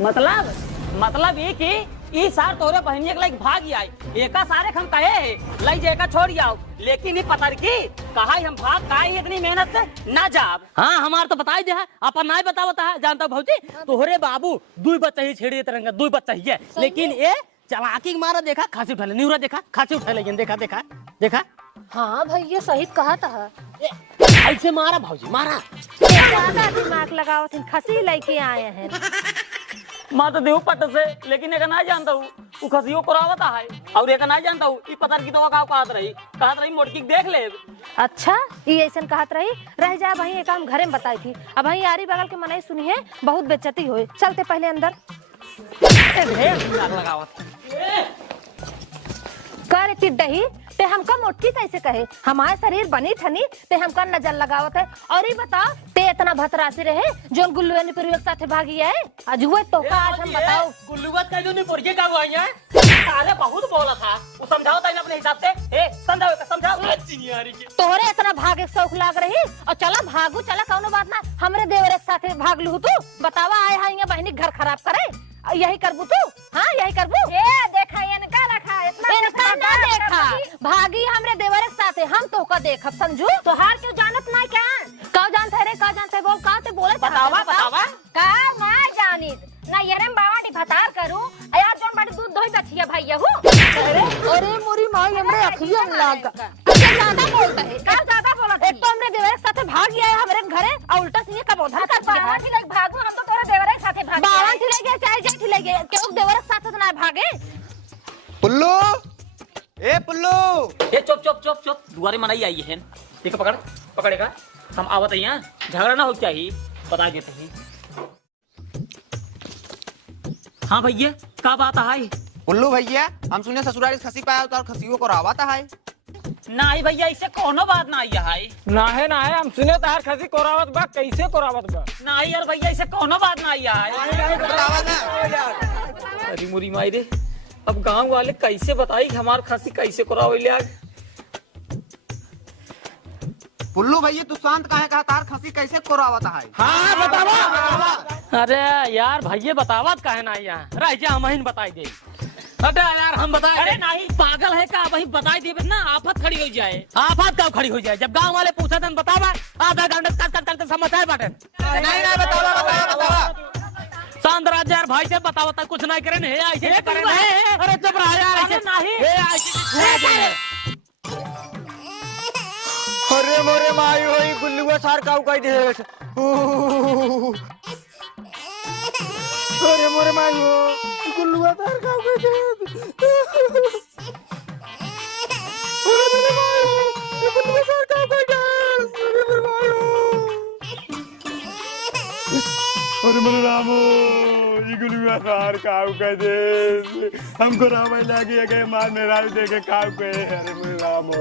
मतलब ये कि ई सार तोरे बहनिया के लाइक भाग आई एका सारे हम कहे है लाई जेका छोड़ आओ लेकिन ही पतर की कहा हम भाग काई इतनी मेहनत से ना जाब। हाँ हमार तो बताई दे है अपन नहीं बतावता है जानता भौजी तोहरे बाबू दुई बच्चा ही छेड़ी तरंगा दुई बच्चा ही है लेकिन ए चलाकी के मारा देखा खांसी उठा ले न्यूरा देखा खांसी उठा ले देखा देखा देखा। हाँ भैया सही कहा था ऐसे मारा भौजी मारा ज्यादा दिमाग लगाओ थे खसी लेके आए हैं। माँ तो देहू पट से लेकिन एक नहीं जानता हूँ वो खसियों करावता है और एक नहीं जानता हूँ पता की तो कहत रही मोटकी देख ले। अच्छा ये ऐसा कहत रह जा भाई एक काम घरे में बताई थी अब भाई यारी बगल के मनाई सुनिए बहुत बेइज्जती हुई चलते पहले अंदर कर तिड्डही ते हमका मोटी कैसे कहे हमारे शरीर बनी थनी ते हमका नजर लगावत है और ये बताओ ते इतना भतरासी रहे जो गुल्लू ने परिवार साथे भागी है आज हुए तो का आज हम बताओ गुल्लूवत का जो नहीं पुरजे का हुआ है साले बहुत बोला था वो समझाओ था अपने हिसाब से ए समझाओ चिनियारी के तोहरे इतना भागे शौक लाग रही और चला भागू चला कौनो बात ना हमरे देवर एक साथे भाग लू तू बतावा आए हां यहाँ बहनी घर खराब करे यही करबू तू हाँ यही करबू देखा इनका रखा इनका ना देखा भागी हमरे देवर के साथे हम तो का देखब समझू तोहार क्यों जानत ना क्या का जानते रे का जानते बोल का ते बोले बतावा का ना जानित ना यरम बावा डी भतार करू यार जोन बड़ी दूध दोही बचिया भैया हूं अरे मोरी माई हमरे अखियां लाग ज्यादा बोलता है का ज्यादा बोलत एक तो हमरे देवर के साथे भाग गया है हमरे घरे और उल्टा सीधे का बोधा करती है बावन लाइक भागू हम तो तोरे देवर के साथे भाग बावन ले गए चाहे जेठ ले गए केहू देवर के साथे तो ना भागे। पुल्लू ए पुल्लू ए चुप दुआरे मनाई आई है देखो पकड़ेगा हम आवत है यहाँ झगड़ा ना हो चाहिए बता देते ही। हाँ भैया का बात है पुल्लू भैया हम सुने ससुराल खसी पाया तो खसियों को रावता है नहीं भैया इसे कोनो बात ना आई है ना है हम सुने तार खसी कोरावत बा कैसे कोरावत बा नहीं यार भैया इसे कोनो बात ना आई है अरे मुरी माई रे अब गांव वाले कैसे बताई हमार खसी कैसे कोरावले आज। पुल्लू भैया तू शांत काहे कहा तार खसी कैसे कोरावता है। हाँ बतावा अरे यार भैया बतावत काहे ना यहाँ रह जा हम ही बताई दे अबे यार हम बताए अरे नहीं पागल है का वही बताई दे ना आफत खड़ी हो जाए आफत कब खड़ी हो जाए जब गांव वाले पूछे तन बतावा आधा घंटा कट समझाए बाटे नहीं बतावा शांत राज यार भाई से बताओ तक कुछ नहीं करे नहीं ऐसे करे नहीं अरे चुप रह यार ऐसे नहीं अरे मोरे माई होई गुल्लुआ सार काऊ कई दे अरे मोरे माई हो गुल्लुआ सार काऊ कई दे अरे मोरे माई हो गुल्लुआ सार काऊ कई दे अरे मोरे माई हो अरे मोरे रामो ये गुल्लुआ सार काऊ कई दे हमको रामा लागे गए मार मेरा दे के काऊ कई अरे मोरे रामो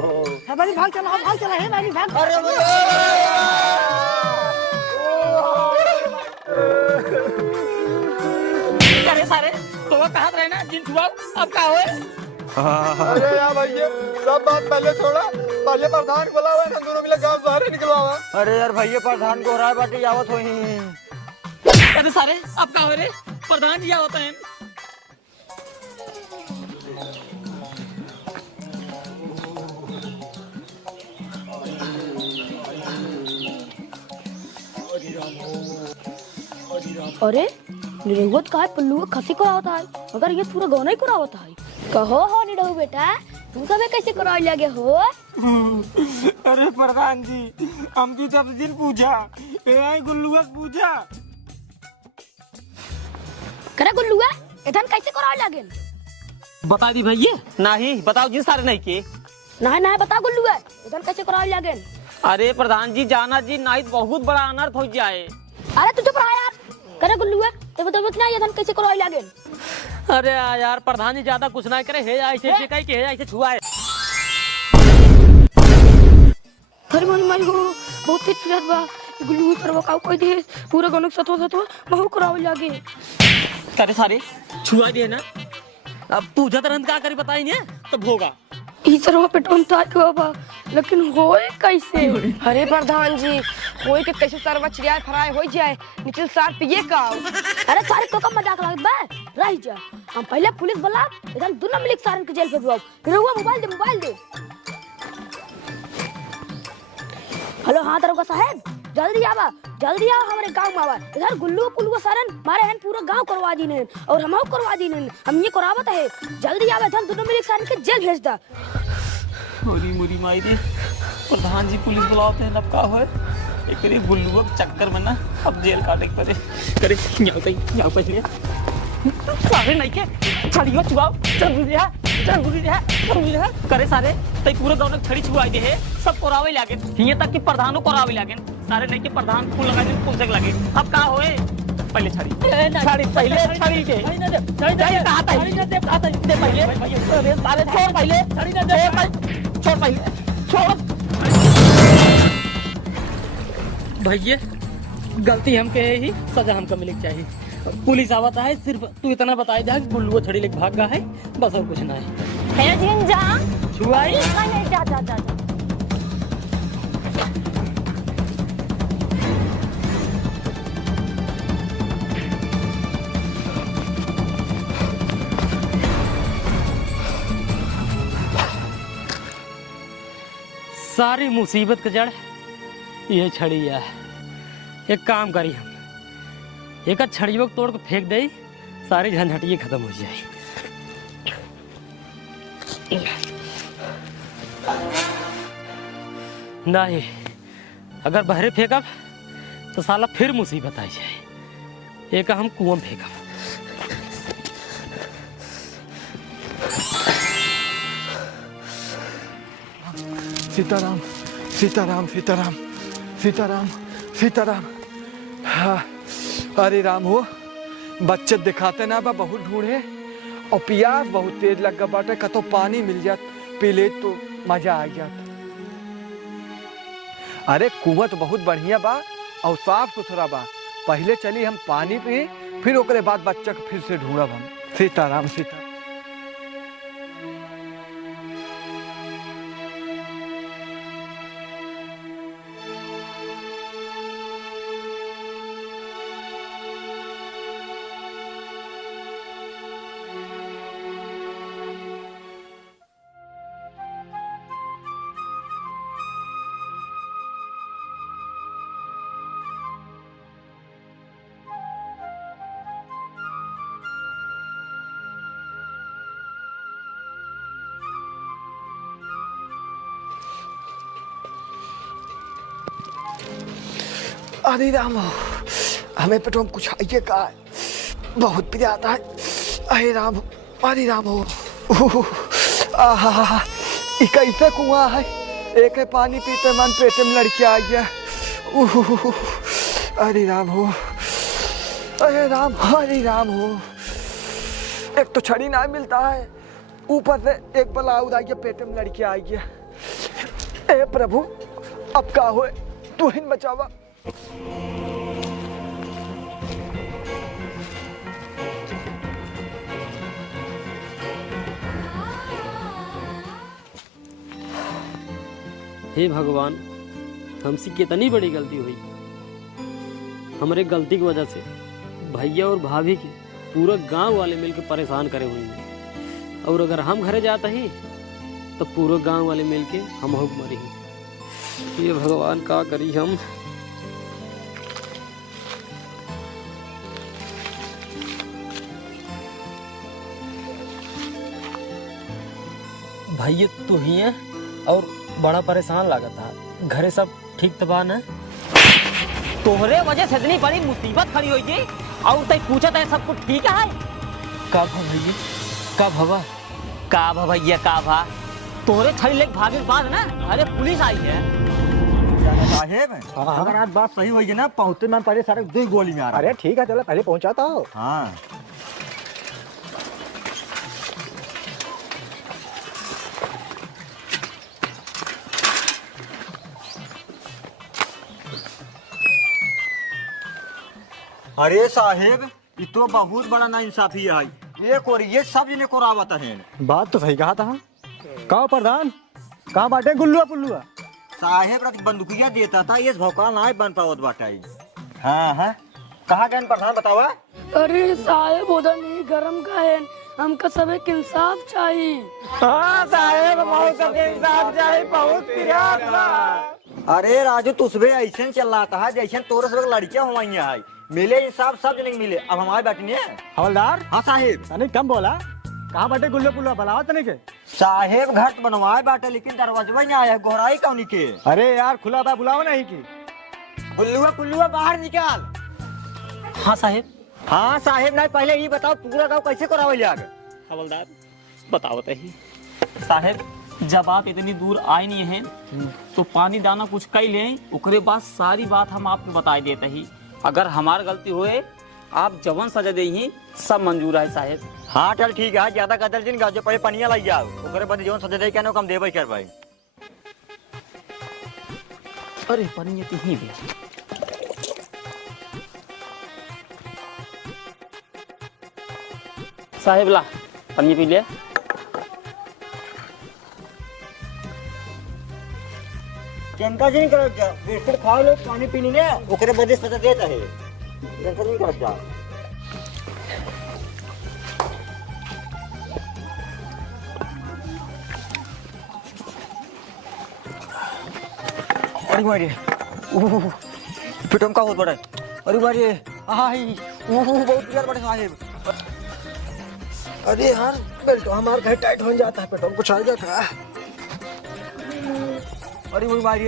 हमारी भाग चला है हमारी भाग अरे अरे सारे तो कहत रहे ना जिन छुआ अब का होए अरे यार भैया सब बात पहले छोड़ा पहले प्रधान बोला हुआ हम दोनों मिले गांव बाहर निकलवावा। अरे यार भैया प्रधान को रहा बाटे आवत होई अरे सारे अब का हो रे प्रधान जी होते हैं अरे निरहुत का है पल्लू खसी को होता है अगर ये पूरा गाँव नहीं करा होता है कहो हो निरहु बेटा तुम सब कैसे करा लगे हो। अरे प्रधान जी हम तो सब दिन पूछा गुल्लुआ पूछा करे गुल्लुआ इधर कैसे करा लगे बता दी भैया नहीं बताओ जी सारे नहीं के नहीं बता गुल्लुआ इधर कैसे करा लगे। अरे प्रधान जी जाना जी नहीं बहुत बड़ा अनर्थ हो जाए। अरे तू चुप रहा यार करे गुल्लुआ ते बताओ क्या इधर कैसे करा लगे। अरे यार प्रधान जी ज्यादा कुछ ना करे है ऐसे कहीं के है ऐसे छुआए अरे मन हो बहुत तेज पियात बा गुल्लू करवा का कोई दे पूरा गनुक सतो महू कराव लागे करे सारे छुआ दिए ना अब पूछा तरंत का करी बताई नहीं तब होगा इधर पेट्रोल था बाबा, लेकिन होए कैसे? अरे प्रधान जी, कोई के कैसे सरवा चिड़िया फ्राई हो जाए, निकल सार पिए का। अरे सारे तो का मजाक लगत बा, रह जा। हम पहले पुलिस बुला, इधर दोनों मिलके सारन के जेल भेजवाओ। फिर हुआ मोबाइल दे। हेलो, हाँ दरोगा साहब, जल्दी आओ हमारे गांव में आवा। इधर गुल्लू पुल्लू सारन मारे हैं, पूरा गांव करवा दी ने और हम करवा दी ने। हम ये करावत है, जल्दी आवे, इधर दोनों मिलके सारन के जेल भेज दा। मुरी माई दे, प्रधान जी पुलिस बुलाते हैं, अब का हो एक गुल्लू चक्कर में ना अब जेल काटे पड़े। करे यहाँ पे सारे नहीं के छड़ियो छुआओ, जरूरी है करे सारे तई पूरे गांव में छड़ी छुआई दे है, सब कोरावे लागे, हियां तक कि प्रधानो कोरावे लागे, सारे नहीं के प्रधान फूल लगा दे, फूल से लगे। अब का होए, पहले छड़ी पहले छड़ी दे कहां था दे पहले सारे छोड़ पहले छोड़ भैया गलती हमके है ही, सजा हमको मिलनी चाहिए। पुलिस आवता है, सिर्फ तू इतना बताई दे कि गुल्लू छड़ी लेके भाग गया है, बस और कुछ नहीं है। झिंझा छुआई नहीं, जा। सारी मुसीबत का जड़ ये छड़ी है। एक काम करी, हम एक छड़ियों को तोड़ के फेंक दे, सारी झंझटियाँ खत्म हो जाए। नहीं, अगर बहरे फेंकब तो साला फिर मुसीबत आ जाए। एक हम कुआं फेंकब। सीताराम सीताराम सीताराम सीताराम सीताराम। हाँ, अरे राम हो, बच्चे दिखाते ना बा, बहुत ढूंढे और प्यास बहुत तेज लग गया बाटे, कतो पानी मिल जात पी ले तो मजा आ जात। अरे कुआं तो बहुत बढ़िया बा और साफ सुथरा बा, पहले चली हम पानी पी, फिर ओकरे बाद बच्चा को फिर से ढूंढब हम। सीताराम सीताराम। अरे राम, हमें पेट्रोल कुछ आइए का बहुत प्रिय आता है। अरे राम, अरे राम हो, आहा, कैसे कुआं है, एक है पानी पीते मन पेट में लड़के आ गया। अरे राम हो, अरे राम, अरे राम हो, एक तो छड़ी ना मिलता है, ऊपर से एक बला उड़ा गया, पेट में लड़के आ गया। ए प्रभु, अब का हो, तू ही बचावा। हे भगवान, हमसे कितनी बड़ी गलती हुई। हमारे गलती की वजह से भैया और भाभी की पूरा गांव वाले मिलकर परेशान करे हुए हैं, और अगर हम घरे जाते ही तो पूरा गांव वाले मिलके हम हो मरी। ये भगवान का करी हम। भैया तू ही है और बड़ा परेशान लगा था, घरे सब ठीक तबा न? तोहरे वजह से इतनी बड़ी मुसीबत खड़ी हुई थी और तय पूछा था सब कुछ ठीक है? का भैया, का भवा, का भैया का भा, तोहरे छड़ी लेके भागे बाद ना, अरे पुलिस आई है। साहेब, अगर आज बात सही होगी ना, पहुंचते मैं पहले सारे 2 गोली में आ रहा। अरे ठीक है, चलो पहले पहुंचाता हूँ। हाँ, अरे साहेब, ये तो बहुत बड़ा नाइंसाफी है। एक और ये सब इन्हें को रावत है। बात तो सही कहा था। कहाँ प्रधान, कहाँ बाटे गुल्लुआ पुल्लुआ? साहेब रात बंदूकिया देता था, ये भौकाल ना बन पावत बाटाई। हाँ हाँ, कहाँ गए प्रधान बतावा? अरे साहेब उधर नहीं गरम का है, हमका सबे इंसाफ चाहिए। हाँ साहेब बहुत इंसाफ चाहिए, बहुत प्रयास बा। अरे राजू तुसबे ऐसे चल रहा था जैसे तोरे सब लड़कियां हुई है, मिले इंसाफ सब जने मिले। अब हमारे बैठनी है हवलदार। हाँ साहेब। तने कम बोला, कहाँ बाटे गुल्लुआ पुल्लुआ बुलावा तने के? साहेब घाट बनवाए बाटे लेकिन दरवाजा नहीं आया, गोहराई कौन के? अरे यार खुला था, बुलावा नहीं की। गुल्लुआ पुल्लुआ बाहर निकाल। हाँ साहेब। हाँ साहेब, नहीं पहले ये बताओ पूरा गाँव कैसे करावल जाएगा? हवलदार बताओ ही साहेब, जब आप इतनी दूर आए नहीं हैं तो पानी दाना कुछ कई ले, उसके बाद सारी बात हम आपको बता देते ही। अगर हमार गलती होए आप जवन सजा दे ही सब मंजूर है साहेब। हाँ चल ठीक है, ज्यादा कदर दिन गाजो पहले पनिया लग जाओ, ओकरे बाद जवन सजा दे कहनो कम देबे कर भाई। अरे पनिया तो ही दे। साहेब ला पनिया पी ले। चिंता नहीं करो, बिस्कुट खा लो, पानी पी लीजिए, ओकरे बाद सजा देता है। चिंता नहीं करो जा। अरे मारे, पिटम का बहुत बड़ा है। अरे मारे, आई, बहुत यार बड़े साहेब। अरे यार बेल्ट हमारे घर टाइट हो जाता है, पेट्रोल कुछ आ जाता है। अरे बुरी मारी,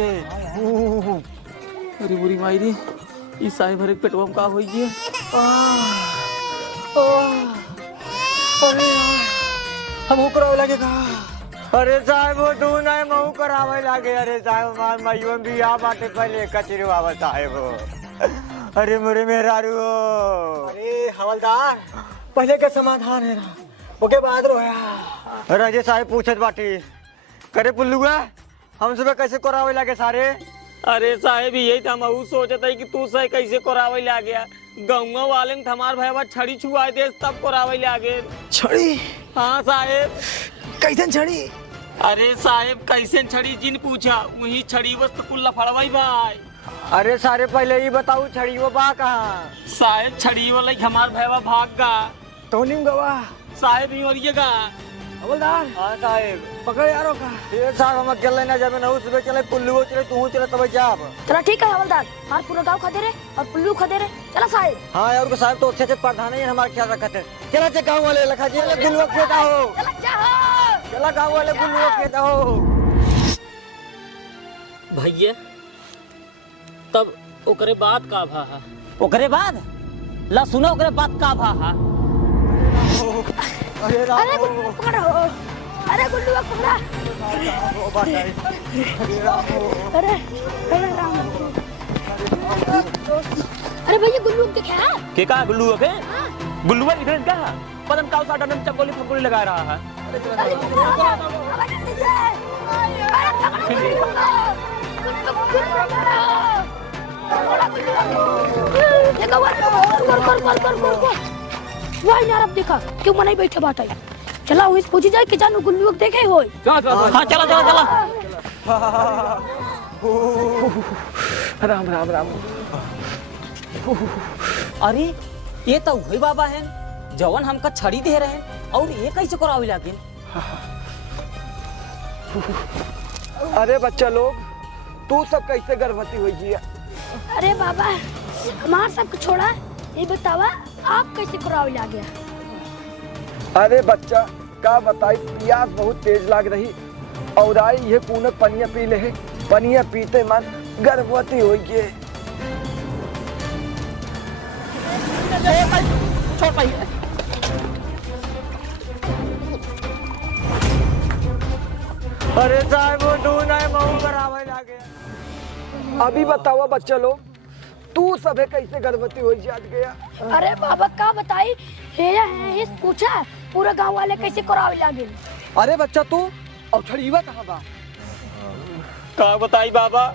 अरे बुरी मारी, इस साहेब हर एक पेटवा में का होई है। अरे हम ऊपर लगेगा। अरे साहब वो तू नहीं महू करावे लागे। अरे साहब मार मयूं भी आ बाटे पहले कचरे बाबा साहब। अरे मुरे मेहरारू। अरे हवलदार पहले का समाधान है ना, ओके बाद रोया। राजे साहब पूछत बाटी करे पुल्लुआ हम सुबह कैसे करावे लागे सारे? अरे साहेब यही तो हम सोचता है कि तू सही कैसे करावे ला गया। गौवा वाले ने हमार भैया छड़ी छुआए दे तब करावे ला गए। छड़ी? हाँ साहेब। कैसे छड़ी? अरे साहेब कैसे छड़ी जिन पूछा वही छड़ी बस तो कुल्ला फड़वाई भाई। अरे सारे पहले ही बताओ छड़ी वो बा कहाँ? साहेब छड़ी वाला हमार भैया भाग गा तो नहीं गवा साहेब ही मरिएगा। हवलदार। हाँ साहेब पकड़ यारों का। ये साहब हम अकेले ना जाबे ना, सुबह चले पुल्लू चले तू चले तब जाब। चला ठीक है हवलदार, हमारे पूरा गांव खदे रहे और पुल्लू खदे रहे। चला साहेब। हाँ यार साहब तो अच्छे से प्रधान है, हमारे ख्याल रखते हैं। चला चे गाँव वाले लखा जी गुल्लुआ खेता हो, चला गाँव वाले गुल्लुआ खेता हो। भैया तब ओकरे बाद का भा? ओकरे बाद ला सुनो, ओकरे बाद का भा? अरे राम, अरे पकड़ो, अरे गुल्लू पकड़ा। अरे अरे राम, अरे भैया गुल्लू दिखा के का गुल्लू के? गुल्लू इधर का पदम काउ सा डंडम चपोली फकोली लगा रहा है। देखा क्यों मनाई बैठे बाटा। चला वही पूछी जाए कि जानू गुल्लू देखे हो। हाँ चला चला चला। राम राम राम। अरे ये तो वही बाबा है जवन हमका छड़ी दे रहे हैं, और ये कैसे करावे लागिन? अरे बच्चा लोग तू सब कैसे गर्भवती हुई है? अरे बाबा हमार सबको छोड़ा, ये बतावा आप कैसे करावे ला गया? अरे बच्चा का बताई, प्यास बहुत तेज लाग रही और आई ये कूनक पनिया पी ले, पनिया पीते मन गर्भवती हो गई। छोड़ पाई। अरे साहब वो तू नहीं महू करावे लागे। अभी बताओ बच्चा लोग तू सबे कैसे गर्भवती हो जात गया? अरे बाबा का बताई, हेया है इस पूछा पूरा गांव वाले कैसे करावे लागे। अरे बच्चा तू और छड़ीवा कहाँ बा? का बताई बाबा,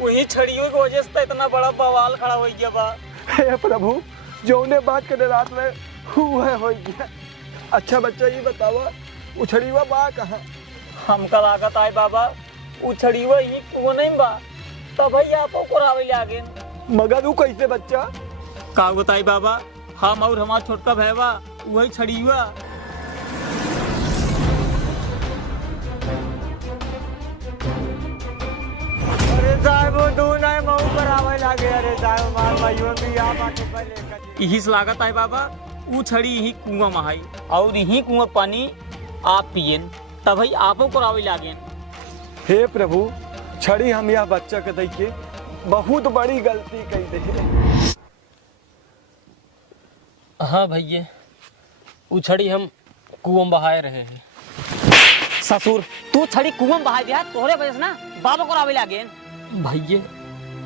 वही छड़ियों की वजह से इतना बड़ा बवाल खड़ा हो गया बा। हे प्रभु, जौने बात के रात में हुआ हो गया। अच्छा बच्चा ये बतावा उछड़ीवा बा कहाँ? हमका लागत आए बाबा उछड़ीवा ही वो नहीं बा तब भाई आप कोरावे आगे मगर ऊ कैसे बच्चा? का बताई बाबा हम और हमारा छोटका भैया वही छड़ीवा। अरे साहब वो दो नहीं मऊ करावे लागे। अरे साहब मार भाइयों भी आप आके पहले यही लागत आए बाबा वो छड़ी ही कुआं महाई और यही कुआं पानी आप पियन तब भाई आपो कोरावे लागे। हे प्रभु छड़ी हम यह बच्चा के देखिए बहुत बड़ी गलती कही दे। हाँ भैया वो छड़ी हम कुआं बहाए रहे हैं। ससुर तू छड़ी कुआं में बहा दिया तोहरे वजह से ना बाबा को रावे लागे। भैया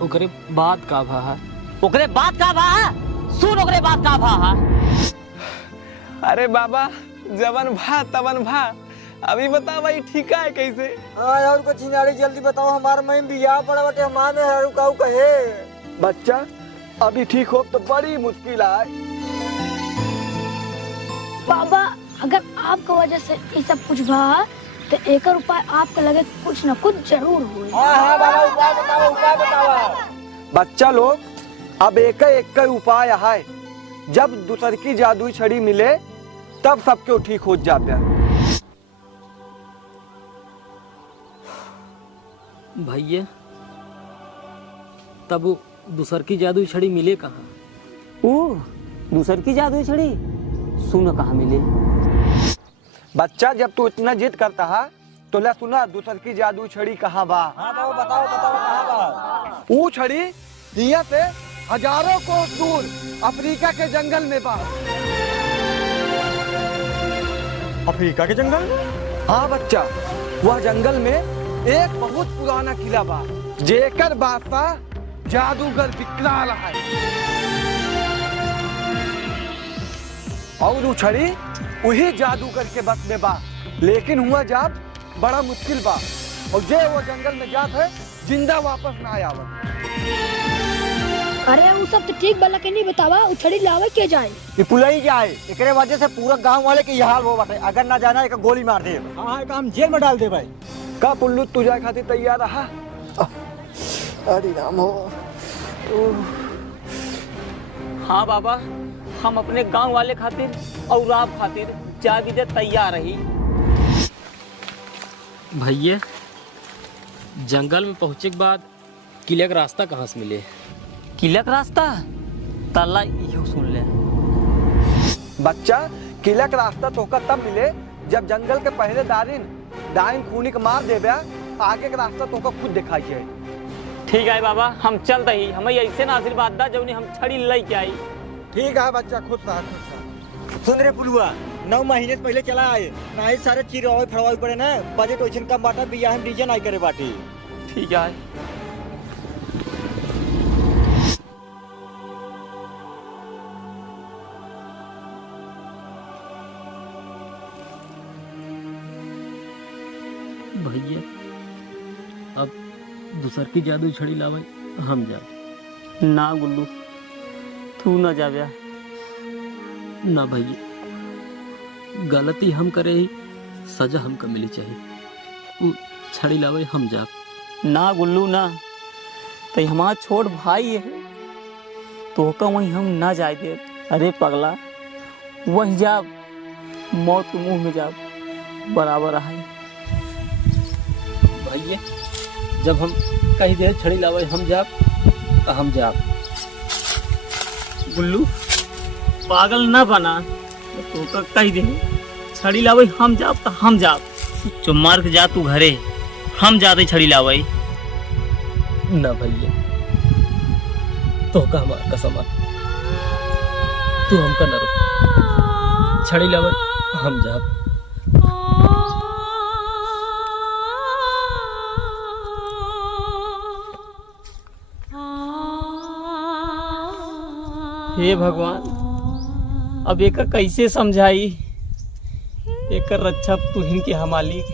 ओकरे बाद का भा है? ओकरे बात का भा सुन ओकरे बात का भा। अरे बाबा जवन भा तवन भा अभी बता भाई ठीक है कैसे? हाँ और कुछ नारी जल्दी बताओ हमारे में बियाह पड़ा बटे हमारे रुकाऊ कहे। बच्चा अभी ठीक हो तो बड़ी मुश्किल है। बाबा अगर आपके वजह से ये सब कुछ भा तो एक उपाय आपके लगे कुछ न कुछ जरूर हुए। हाँ बाबा उपाय बताओ उपाय बताओ। बच्चा लोग अब एक उपाय है जब दूसर की जादुई छड़ी मिले तब सबके ठीक हो जाते हैं। भैया तब वो दूसर की जादुई छड़ी मिले कहाँ? दूसर की जादुई छड़ी सुन कहाँ मिले। बच्चा जब तू इतना जिद करता है तो ले सुना दूसर की जादुई छड़ी कहाँ बा। हाँ बाबा बताओ बताओ कहाँ बा। वो छड़ी यहाँ से हजारों कोस दूर अफ्रीका के जंगल में बा। अफ्रीका के जंगल? हाँ बच्चा वह जंगल में एक बहुत पुराना किला बा जेकर बादशाह जादूगर विकराल है और वो छड़ी वही जादूगर के बस में बा। लेकिन हुआ जात बड़ा मुश्किल बा और जे वो जंगल में जात है जिंदा वापस ना आवत। अरे वो सब तो ठीक बला के नहीं बतावा उछड़ी लावे के जाए। ये पुलई जाए एकरे वजह से पूरा गांव वाले के यह हाल हो बाटे। अगर ना जाना एक गोली मार दे। हाँ काम जेल में डाल दे भाई। का पुल्लू तुझा खातिर तैयार रहा? अरे राम हो। हाँ बाबा हम अपने गांव वाले खातिर और आप खातिर जागी दे तैयार रही। भैया जंगल में पहुंचे के बाद किले का रास्ता कहाँ से मिले? किला का रास्ता ताला इहो सुन ले। बच्चा किला का रास्ता तोका तब मिले जब जंगल के पहले दाइन खूनी के मार देवे आगे का रास्ता तोका खुद दिखाई जाए। ठीक है बाबा हम चल रही हमें ऐसे ना आशीर्वाद दा जब हम छड़ी लेके आई। ठीक है बच्चा खुश रहा। सुन रे पुलुआ 9 महीने से पहले चला आए ना सारे चिरवाई फड़वाई पड़े ना बजट वैसे कम बाटा बियाह हम डीजे नहीं करे बाटी। ठीक है भैया अब दूसर की जादू छड़ी लावे हम जा। ना गुल्लू तू ना जाव्या। ना भैया गलती हम करे ही सजा हमको मिली चाहिए। वो छड़ी लावे हम जा। ना गुल्लू ना तो हमारा छोट भाई है तो का वहीं हम ना जाए दे। अरे पगला वहीं जा मौत के मुंह में जा बराबर है। भैया जब हम कहीं देर छड़ी लावे हम जा तो हम जा। गुल्लू पागल ना बना तो का कही दे छड़ी लावे हम जा तो हम जा। जो मार के जा तू घरे हम जाते छड़ी लावे। ना भैया तो का हमार कसम तू हमका न रुक छड़ी लावे हम जा। हे भगवान अब एक कैसे समझाई एक रक्षा तू ही के हमालिक।